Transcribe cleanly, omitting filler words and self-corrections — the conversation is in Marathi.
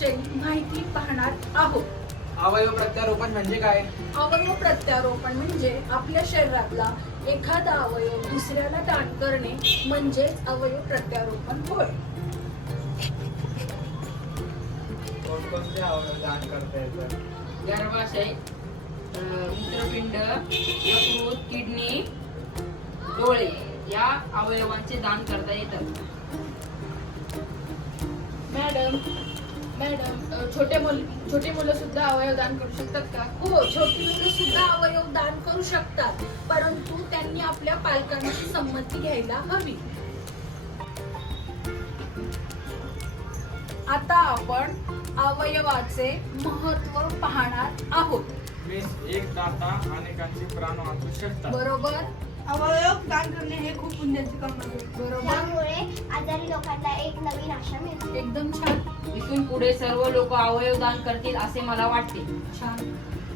विषयी माहिती पाहणार आहोत. अवयव प्रत्यारोपण म्हणजे काय? अवयव प्रत्यारोपण म्हणजे आपल्या शरीरातला एखादा अवयव दुसऱ्याला दान करणे म्हणजेच अवयव प्रत्यारोपण होय. कोणकोणते अवयव दान करता येतात? गर्भाशय, मूत्रपिंड, यकृत, किडनी, डोळे या अवयवांचे दान करता येतात. मॅडम छोटे मुलं सुद्धा अवयव दान करू शकतात का? हो, छोटी मुलं सुद्धा अवयव दान करू शकतात, परंतु त्यांनी आपल्या पालकांची संमती घ्यायला हवी. आता आपण अवयवाचे महत्त्व पाहणार आहोत. एक दाता अनेकांचे प्राण वाचवू शकतात. बरोबर अवयव दान करणे हे खूप पुण्याचे काम आहे. बरोबर, त्यामुळे आजारी लोकांना एक नवीन आशा मिळते. एकदम छान इथून पुढे सर्व लोक अवयव दान करतील असे मला वाटते. छान.